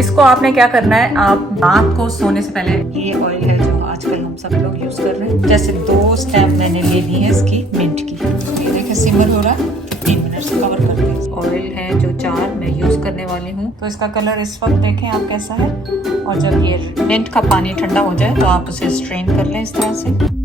इसको आपने क्या करना है, आप रात को सोने से पहले, ये ऑयल है जो आजकल हम सब लोग यूज कर रहे हैं, जैसे 2 स्टेप मैंने ले ली है इसकी मिंट की। ये देखिए सिमर हो रहा है, 3 मिनट से कवर करते हैं। ऑयल है जो 4 मैं यूज करने वाली हूँ। तो इसका कलर इस वक्त देखें आप कैसा है, और जब ये मिंट का पानी ठंडा हो जाए तो आप उसे स्ट्रेन कर लें इस तरह से।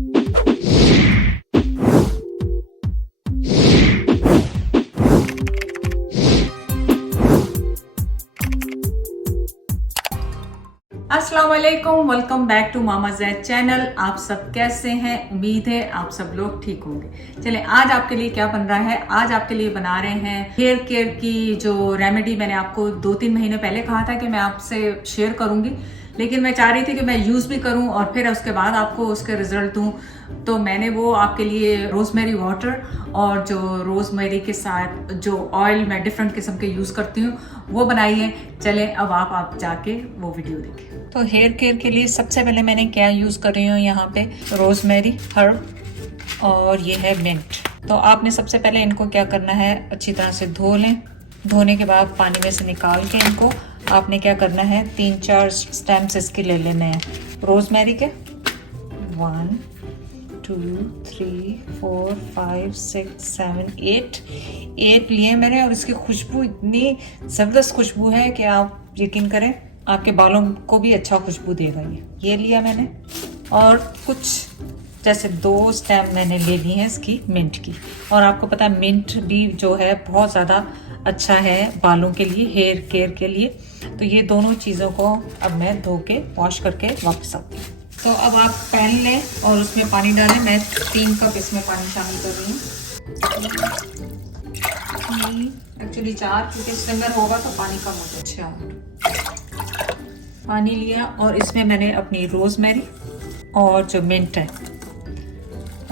अस्सलाम वालेकुम, welcome back to Mama Zaid channel. आप सब कैसे हैं? उम्मीद है आप सब लोग ठीक होंगे। चलें, आज आपके लिए क्या बन रहा है, आज आपके लिए बना रहे हैं हेयर केयर की जो रेमेडी मैंने आपको 2-3 महीने पहले कहा था कि मैं आपसे शेयर करूंगी, लेकिन मैं चाह रही थी कि मैं यूज़ भी करूं और फिर उसके बाद आपको उसके रिजल्ट दूं। तो मैंने वो आपके लिए रोजमेरी वाटर और जो रोजमेरी के साथ जो ऑयल मैं डिफरेंट किस्म के यूज़ करती हूँ वो बनाई है। चलें अब आप जाके वो वीडियो देखें। तो हेयर केयर के लिए सबसे पहले मैंने क्या यूज़ कर रही हूँ, यहाँ पे रोजमेरी हर्ब और ये है मिंट। तो आपने सबसे पहले इनको क्या करना है, अच्छी तरह से धो लें। धोने के बाद पानी में से निकाल के इनको आपने क्या करना है, 3-4 स्टेम्स इसके ले लेने हैं रोजमेरी के। 1 2 3 4 5 6 7 8 लिए मैंने, और इसकी खुशबू इतनी ज़बरदस्त खुशबू है कि आप यकीन करें आपके बालों को भी अच्छा खुशबू देगा। ये लिया मैंने, और कुछ जैसे 2 स्टेम मैंने ले ली हैं इसकी मिंट की। और आपको पता है मिंट भी जो है बहुत ज़्यादा अच्छा है बालों के लिए, हेयर केयर के लिए। तो ये दोनों चीज़ों को अब मैं धो के वॉश करके वापस आती हूँ। तो अब आप पैन लें और उसमें पानी डालें। मैं 3 कप इसमें पानी शामिल कर रही हूँ, एक्चुअली 4, क्योंकि स्ट्रिंगर होगा तो पानी कम हो जाए। अच्छा, पानी लिया और इसमें मैंने अपनी रोजमेरी और जो मिंट है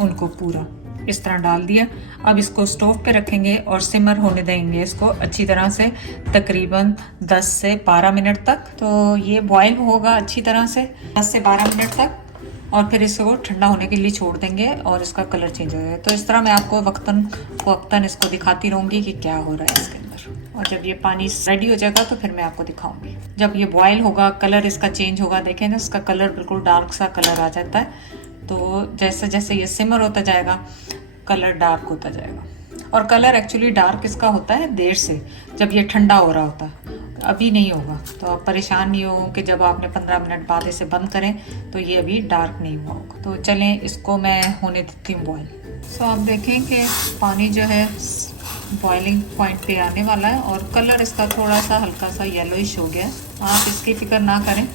उनको पूरा इस तरह डाल दिया। अब इसको स्टोव पे रखेंगे और सिमर होने देंगे इसको अच्छी तरह से, तकरीबन 10 से 12 मिनट तक। तो ये बॉयल होगा अच्छी तरह से 10 से 12 मिनट तक, और फिर इसको ठंडा होने के लिए छोड़ देंगे और इसका कलर चेंज हो जाएगा। तो इस तरह मैं आपको वक्तन इसको दिखाती रहूँगी कि क्या हो रहा है इसके अंदर। और जब ये पानी रेडी हो जाएगा तो फिर मैं आपको दिखाऊंगी। जब ये बॉयल होगा कलर इसका चेंज होगा, देखें ना इसका कलर बिल्कुल डार्क सा कलर आ जाता है। तो जैसे जैसे ये सिमर होता जाएगा कलर डार्क होता जाएगा। और कलर एक्चुअली डार्क इसका होता है देर से, जब ये ठंडा हो रहा होता है, अभी नहीं होगा। तो आप परेशान नहीं हो कि जब आपने 15 मिनट बाद इसे बंद करें तो ये अभी डार्क नहीं हुआ होगा। तो चलें इसको मैं होने देती हूँ बॉयल। तो आप देखें कि पानी जो है बॉइलिंग पॉइंट पे आने वाला है और कलर इसका थोड़ा सा हल्का सा येलोइश हो गया। आप इसकी फिक्र ना करें,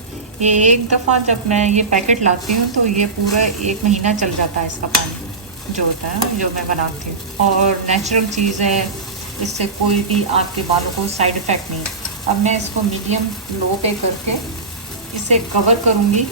ये एक दफ़ा जब मैं ये पैकेट लाती हूँ तो ये पूरा 1 महीना चल जाता है इसका पानी जो होता है, जो मैं बनाती हूँ। और नेचुरल चीज़ है, इससे कोई भी आपके बालों को साइड इफ़ेक्ट नहीं। अब मैं इसको मीडियम लो पे करके इसे कवर करूँगी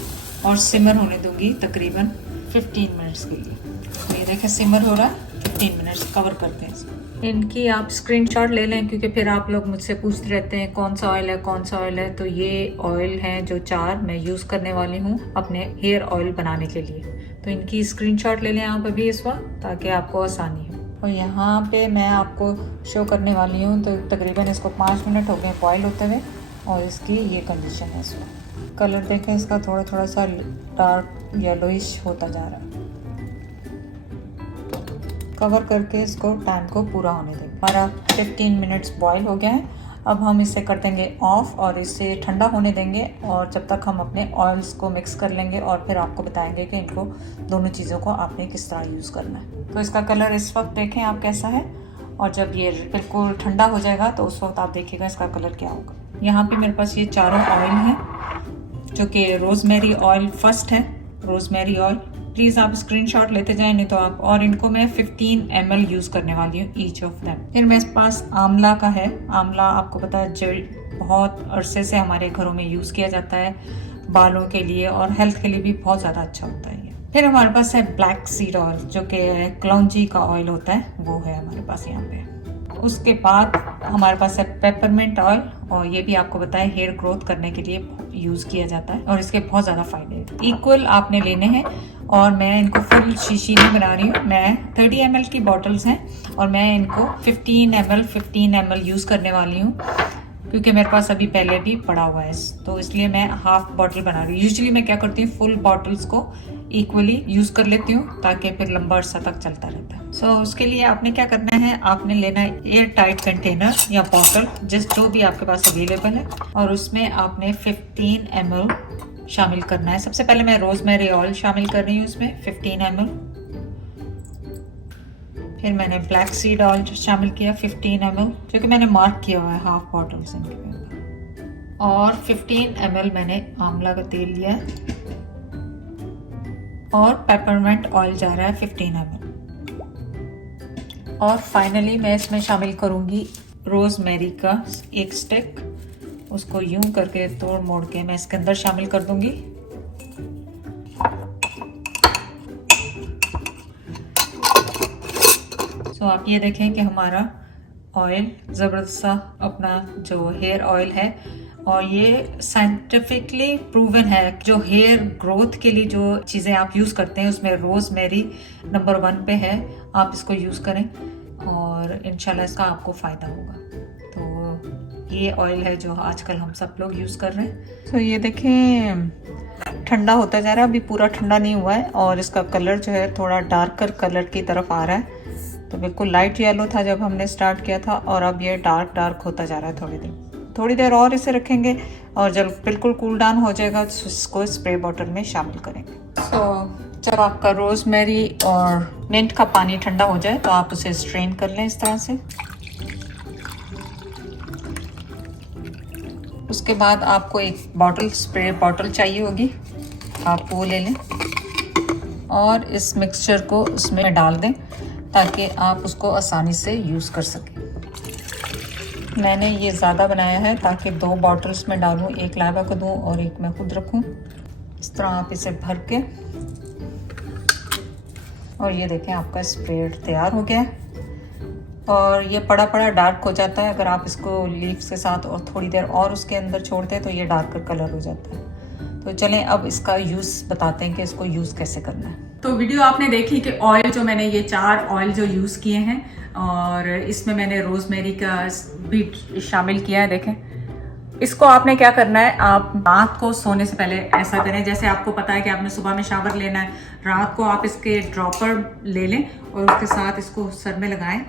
और सिमर होने दूँगी तकरीबन 15 मिनट्स के लिए। तो ये देखें सिमर हो रहा है, 15 मिनट्स कवर करते हैं इसको। इनकी आप स्क्रीनशॉट ले लें, क्योंकि फिर आप लोग मुझसे पूछते रहते हैं कौन सा ऑयल है कौन सा ऑयल है। तो ये ऑयल है जो 4 मैं यूज़ करने वाली हूँ अपने हेयर ऑयल बनाने के लिए। तो इनकी स्क्रीनशॉट ले लें आप अभी इस वक्त, ताकि आपको आसानी हो। और यहाँ पे मैं आपको शो करने वाली हूँ। तो तकरीबन इसको 5 मिनट हो गए बॉयल होते हुए, और इसकी ये कंडीशन है। इसमें कलर देखें इसका थोड़ा थोड़ा सा डार्क येलोइश होता जा रहा है। कवर करके इसको टाइम को पूरा होने देंगे। हमारा 15 मिनट्स बॉयल हो गया है। अब हम इसे कर देंगे ऑफ और इसे ठंडा होने देंगे, और जब तक हम अपने ऑयल्स को मिक्स कर लेंगे और फिर आपको बताएंगे कि इनको दोनों चीज़ों को आपने किस तरह यूज़ करना है। तो इसका कलर इस वक्त देखें आप कैसा है, और जब ये बिल्कुल ठंडा हो जाएगा तो उस वक्त आप देखिएगा इसका कलर क्या होगा। यहाँ पर मेरे पास ये चारों ऑयल हैं, जो कि रोजमेरी ऑयल फर्स्ट है, रोजमेरी ऑयल। प्लीज़ आप स्क्रीनशॉट लेते जाएं, नहीं तो आप। और इनको मैं 15 ml यूज़ करने वाली हूँ ईच ऑफ दैम। फिर मेरे पास आंवला का है। आंवला आपको पता है जड़ बहुत अरसे से हमारे घरों में यूज़ किया जाता है बालों के लिए, और हेल्थ के लिए भी बहुत ज़्यादा अच्छा होता है ये। फिर हमारे पास है ब्लैक सीड ऑयल, जो कि कलौंजी का ऑयल होता है, वो है हमारे पास यहाँ पे। उसके बाद हमारे पास है पेपरमिंट ऑयल, और ये भी आपको बताएं हेयर ग्रोथ करने के लिए यूज़ किया जाता है, और इसके बहुत ज़्यादा फ़ायदे हैं। इक्वल आपने लेने हैं, और मैं इनको फुल शीशी नहीं बना रही हूँ। मैं 30 ml की बॉटल्स हैं, और मैं इनको 15 ml यूज़ करने वाली हूँ, क्योंकि मेरे पास अभी पहले भी पड़ा हुआ है, तो इसलिए मैं हाफ बॉटल बना रही हूँ। यूजुअली मैं क्या करती हूँ, फुल बॉटल्स को इक्वली यूज कर लेती हूँ ताकि फिर लंबा अरसा तक चलता रहता है। सो उसके लिए आपने क्या करना है, आपने लेना है एयर टाइट कंटेनर या बॉटल, जो भी आपके पास अवेलेबल है, और उसमें आपने 15 ml शामिल करना है। सबसे पहले मैं रोजमेरी ऑयल शामिल कर रही हूँ इसमें 15 ml। फिर मैंने ब्लैक सीड ऑयल शामिल किया 15 ml, जो कि मैंने मार्क किया हुआ है हाफ बॉटल से। और 15 ml मैंने आंवला का तेल लिया है, और पेपरमेंट ऑयल जा रहा है 15 ml। और फाइनली मैं इसमें शामिल करूंगी रोजमेरी का एक स्टिक, उसको यूं करके तोड़ मोड़ के मैं इसके अंदर शामिल कर दूंगी। तो आप ये देखें कि हमारा ऑयल ज़बरदस्त सा अपना जो हेयर ऑयल है, और ये साइंटिफिकली प्रूवन है। जो हेयर ग्रोथ के लिए जो चीज़ें आप यूज़ करते हैं उसमें रोजमेरी नंबर 1 पे है। आप इसको यूज़ करें और इंशाल्लाह इसका आपको फ़ायदा होगा। तो ये ऑयल है जो आजकल हम सब लोग यूज़ कर रहे हैं। तो ये देखें ठंडा होता जा रहा है, अभी पूरा ठंडा नहीं हुआ है, और इसका कलर जो है थोड़ा डार्कर कलर की तरफ आ रहा है। तो बिल्कुल लाइट येलो था जब हमने स्टार्ट किया था, और अब ये डार्क होता जा रहा है। थोड़ी देर और इसे रखेंगे, और जब बिल्कुल कूल डाउन हो जाएगा तो इसको स्प्रे बॉटल में शामिल करेंगे। जब आपका रोजमेरी और मिंट का पानी ठंडा हो जाए तो आप उसे स्ट्रेन कर लें इस तरह से। उसके बाद आपको एक स्प्रे बॉटल चाहिए होगी, आप वो ले लें और इस मिक्सचर को उसमें डाल दें ताकि आप उसको आसानी से यूज़ कर सकें। मैंने ये ज़्यादा बनाया है ताकि 2 बॉटल्स में डालूं, एक लाइबा को दूं और एक मैं खुद रखूं। इस तरह आप इसे भर के, और ये देखें आपका स्प्रे तैयार हो गया है। और ये पड़ा डार्क हो जाता है, अगर आप इसको लीव्स के साथ और थोड़ी देर और उसके अंदर छोड़ते हैं तो ये डार्कर कलर हो जाता है। तो चलें अब इसका यूज़ बताते हैं कि इसको यूज़ कैसे करना है। तो वीडियो आपने देखी कि ऑयल जो मैंने ये 4 ऑयल जो यूज़ किए हैं, और इसमें मैंने रोजमेरी का भी शामिल किया है। देखें, इसको आपने क्या करना है, आप रात को सोने से पहले ऐसा करें, जैसे आपको पता है कि आपने सुबह में शावर लेना है, रात को आप इसके ड्रॉपर ले लें और उसके साथ इसको सर में लगाएं,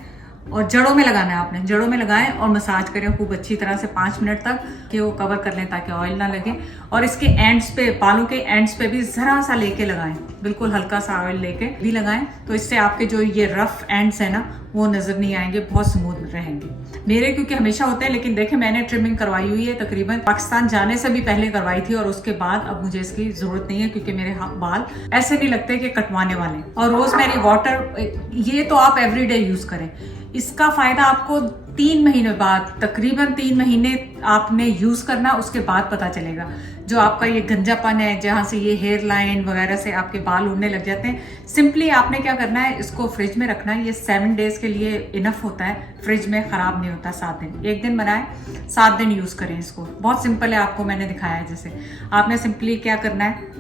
और जड़ों में लगाना है आपने, जड़ों में लगाएं और मसाज करें खूब अच्छी तरह से 5 मिनट तक, कि वो कवर कर लें ताकि ऑयल ना लगे। और इसके एंड्स पे, बालों के एंड्स पे भी जरा सा लेके लगाएं, बिल्कुल हल्का सा ऑयल लेके भी लगाएं, तो इससे आपके जो ये रफ एंड्स है ना वो नजर नहीं आएंगे, बहुत स्मूथ रहेंगे। मेरे क्योंकि हमेशा होते हैं, लेकिन देखें मैंने ट्रिमिंग करवाई हुई है, तकरीबन पाकिस्तान जाने से भी पहले करवाई थी, और उसके बाद अब मुझे इसकी जरूरत नहीं है क्योंकि मेरे बाल ऐसे नहीं लगते कि कटवाने वाले। और रोजमेरी वाटर ये तो आप एवरीडे यूज करें, इसका फायदा आपको 3 महीने बाद, तकरीबन 3 महीने आपने यूज करना, उसके बाद पता चलेगा। जो आपका ये गंजापन है, जहाँ से ये हेयर लाइन वगैरह से आपके बाल उड़ने लग जाते हैं, सिंपली आपने क्या करना है, इसको फ्रिज में रखना है। ये 7 डेज के लिए इनफ होता है, फ्रिज में खराब नहीं होता। 7 दिन, एक दिन बनाए 7 दिन यूज करें इसको। बहुत सिंपल है, आपको मैंने दिखाया है। जैसे आपने सिंपली क्या करना है,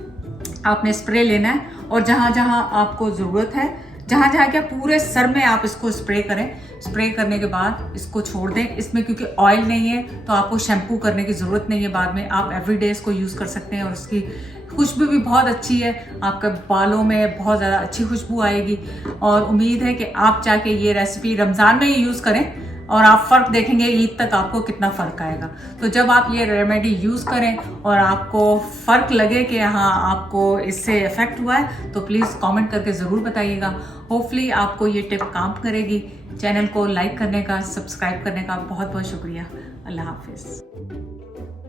आपने स्प्रे लेना है, और जहां जहां आपको जरूरत है, जहां जहां क्या पूरे सर में आप इसको स्प्रे करें। स्प्रे करने के बाद इसको छोड़ दें। इसमें क्योंकि ऑयल नहीं है तो आपको शैम्पू करने की जरूरत नहीं है, बाद में आप एवरीडे इसको यूज कर सकते हैं, और उसकी खुशबू भी बहुत अच्छी है, आपके बालों में बहुत ज़्यादा अच्छी खुशबू आएगी। और उम्मीद है कि आप चाहे ये रेसिपी रमज़ान में ही यूज़ करें, और आप फ़र्क देखेंगे ईद तक आपको कितना फ़र्क आएगा। तो जब आप ये रेमेडी यूज़ करें और आपको फ़र्क लगे कि हाँ आपको इससे इफ़ेक्ट हुआ है, तो प्लीज़ कमेंट करके ज़रूर बताइएगा। होपफुली आपको ये टिप काम करेगी। चैनल को लाइक करने का, सब्सक्राइब करने का बहुत बहुत शुक्रिया। अल्लाह हाफिज़।